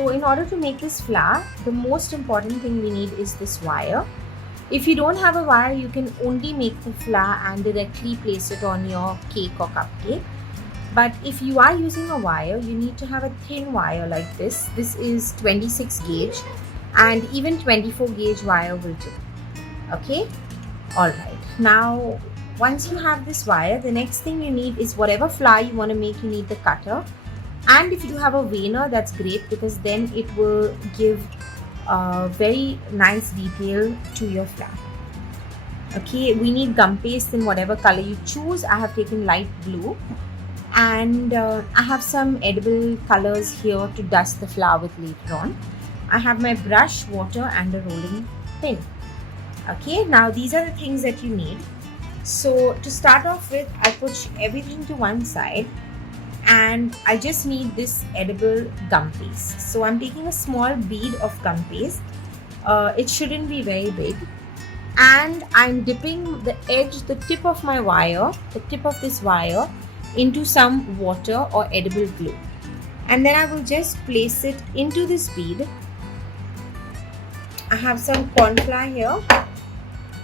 So in order to make this flower, the most important thing we need is this wire. If you don't have a wire, you can only make the flower and directly place it on your cake or cupcake. But if you are using a wire, you need to have a thin wire like this. This is 26 gauge and even 24 gauge wire will do. Okay, alright. Now once you have this wire, the next thing you need is whatever flower you want to make, you need the cutter. And if you have a veiner, that's great, because then it will give very nice detail to your flower. Okay, we need gum paste in whatever color you choose. I have taken light blue, and I have some edible colors here to dust the flower with later on. I have my brush, water and a rolling pin. Okay, now these are the things that you need. So to start off with, I put everything to one side and I just need this edible gum paste. So I'm taking a small bead of gum paste. It shouldn't be very big, and I'm dipping the edge, the tip of my wire, the tip of this wire into some water or edible glue, and then I will just place it into this bead. I have some corn flour here.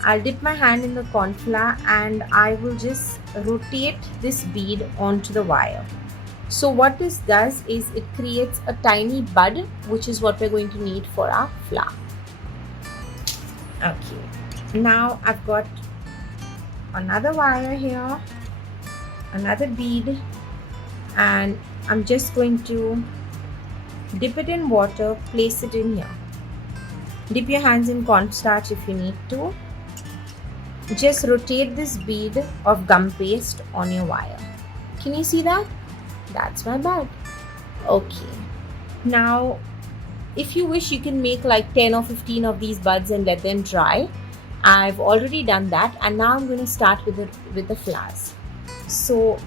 I'll dip my hand in the corn flour and I will just rotate this bead onto the wire. So what this does is it creates a tiny bud, which is what we're going to need for our flower. Okay, now I've got another wire here, another bead, and I'm just going to dip it in water, place it in here. Dip your hands in cornstarch if you need to. Just rotate this bead of gum paste on your wire. Can you see that? That's my bud. Okay, now if you wish, you can make like 10 or 15 of these buds and let them dry. I've already done that, and now I'm going to start with the flowers. So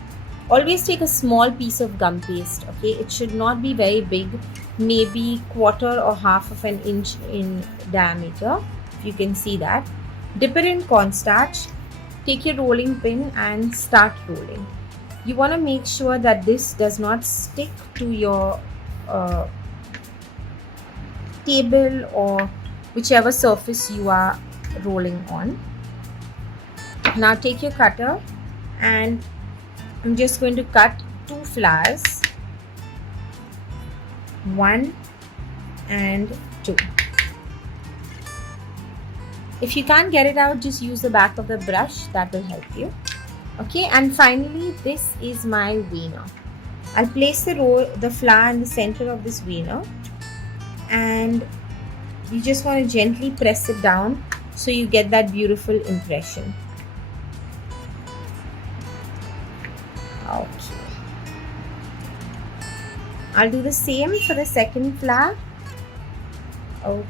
always take a small piece of gum paste. Okay, it should not be very big, maybe quarter or half of an inch in diameter, if you can see that. Dip it in cornstarch, take your rolling pin and start rolling. You want to make sure that this does not stick to your table or whichever surface you are rolling on. Now take your cutter and I'm just going to cut 2 flowers, 1 and 2. If you can't get it out, just use the back of the brush, that will help you. Okay, and finally this is my veiner. I'll place the flower in the center of this veiner, and you just want to gently press it down so you get that beautiful impression. Okay, I'll do the same for the second flower. Okay,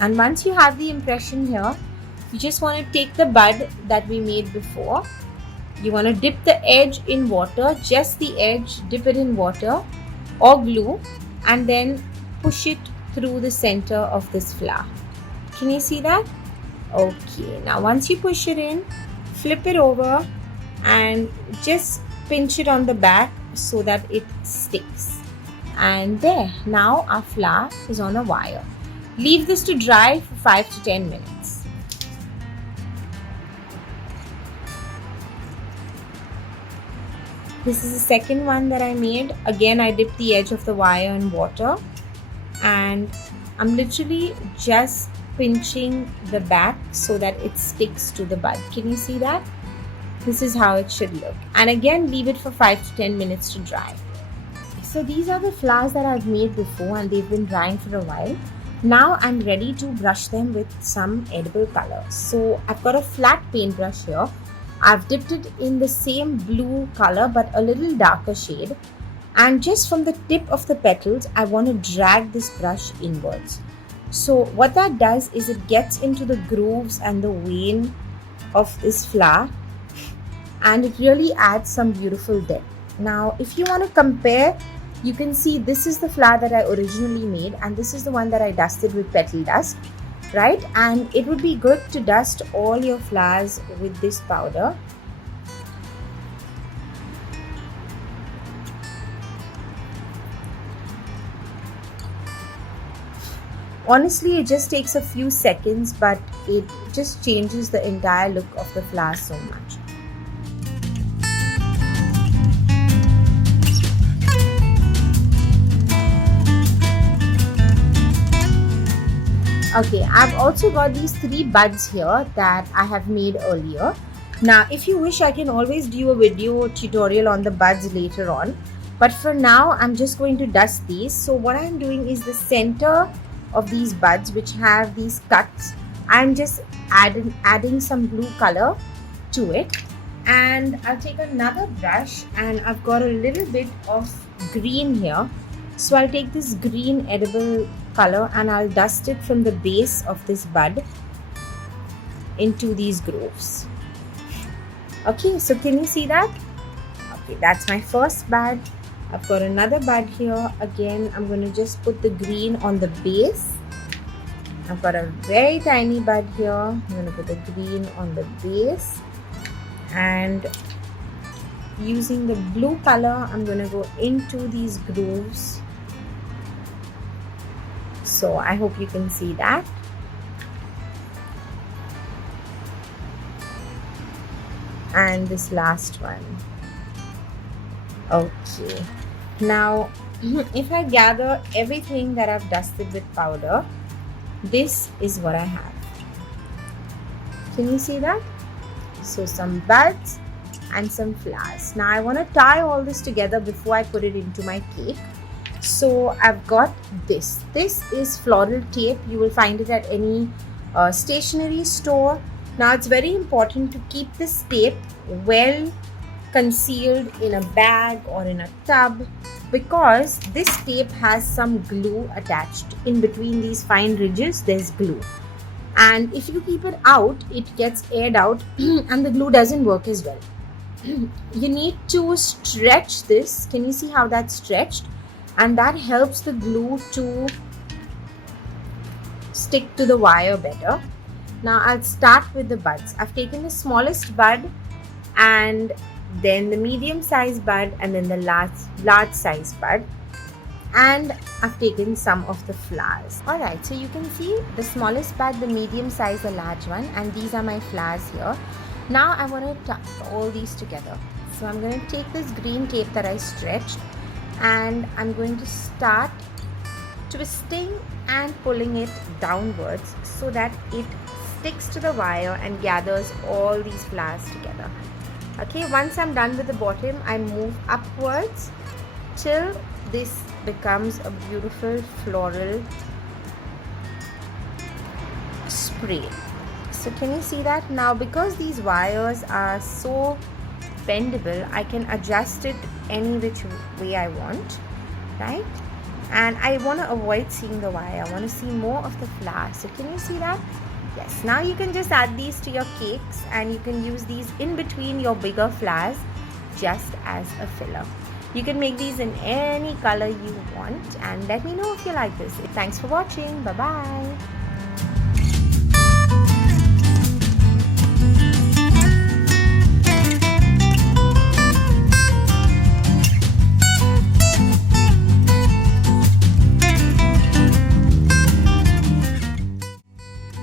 and once you have the impression here, you just want to take the bud that we made before. You want to dip the edge in water, just the edge, dip it in water or glue, and then push it through the center of this flower. Can you see that? Okay, now once you push it in, flip it over and just pinch it on the back so that it sticks. And there, now our flower is on a wire. Leave this to dry for 5 to 10 minutes. This is the second one that I made. Again, I dipped the edge of the wire in water and I'm literally just pinching the back so that it sticks to the bud. Can you see that? This is how it should look. And again, leave it for 5 to 10 minutes to dry. So these are the flowers that I've made before and they've been drying for a while. Now I'm ready to brush them with some edible color. So I've got a flat paintbrush here. I've dipped it in the same blue color but a little darker shade, and just from the tip of the petals I want to drag this brush inwards. So what that does is it gets into the grooves and the vein of this flower and it really adds some beautiful depth. Now if you want to compare, you can see this is the flower that I originally made and this is the one that I dusted with petal dust, right? And it would be good to dust all your flowers with this powder. Honestly, it just takes a few seconds, but it just changes the entire look of the flower so much. Okay, I've also got these 3 buds here that I have made earlier. Now, if you wish, I can always do a video tutorial on the buds later on. But for now, I'm just going to dust these. So what I'm doing is the center of these buds, which have these cuts, I'm just adding some blue color to it. And I'll take another brush, and I've got a little bit of green here. So I'll take this green edible color and I'll dust it from the base of this bud into these grooves. Okay, so can you see that? Okay, that's my first bud. I've got another bud here. Again, I'm going to just put the green on the base. I've got a very tiny bud here. I'm going to put the green on the base. And using the blue color, I'm going to go into these grooves. So I hope you can see that. And this last one. Okay. Now, if I gather everything that I've dusted with powder, this is what I have. Can you see that? So some buds and some flowers. Now I want to tie all this together before I put it into my cake. So I've got this. This is floral tape. You will find it at any stationery store. Now it's very important to keep this tape well concealed in a bag or in a tub, because this tape has some glue attached. In between these fine ridges, there's glue. And if you keep it out, it gets aired out and the glue doesn't work as well. You need to stretch this. Can you see how that's stretched? And that helps the glue to stick to the wire better. Now I'll start with the buds. I've taken the smallest bud, and then the medium sized bud, and then the large size bud, and I've taken some of the flowers. Alright, so you can see the smallest bud, the medium size, the large one, and these are my flowers here. Now I want to tuck all these together. So I'm going to take this green tape that I stretched, and I'm going to start twisting and pulling it downwards so that it sticks to the wire and gathers all these flowers together. Okay, once I'm done with the bottom, I move upwards till this becomes a beautiful floral spray. So can you see that? Now because these wires are so bendable, I can adjust it any which way I want, right? And I want to avoid seeing the wire. I want to see more of the flower. So can you see that? Yes. Now you can just add these to your cakes, and you can use these in between your bigger flowers just as a filler. You can make these in any color you want, and let me know if you like this. Thanks for watching. Bye bye.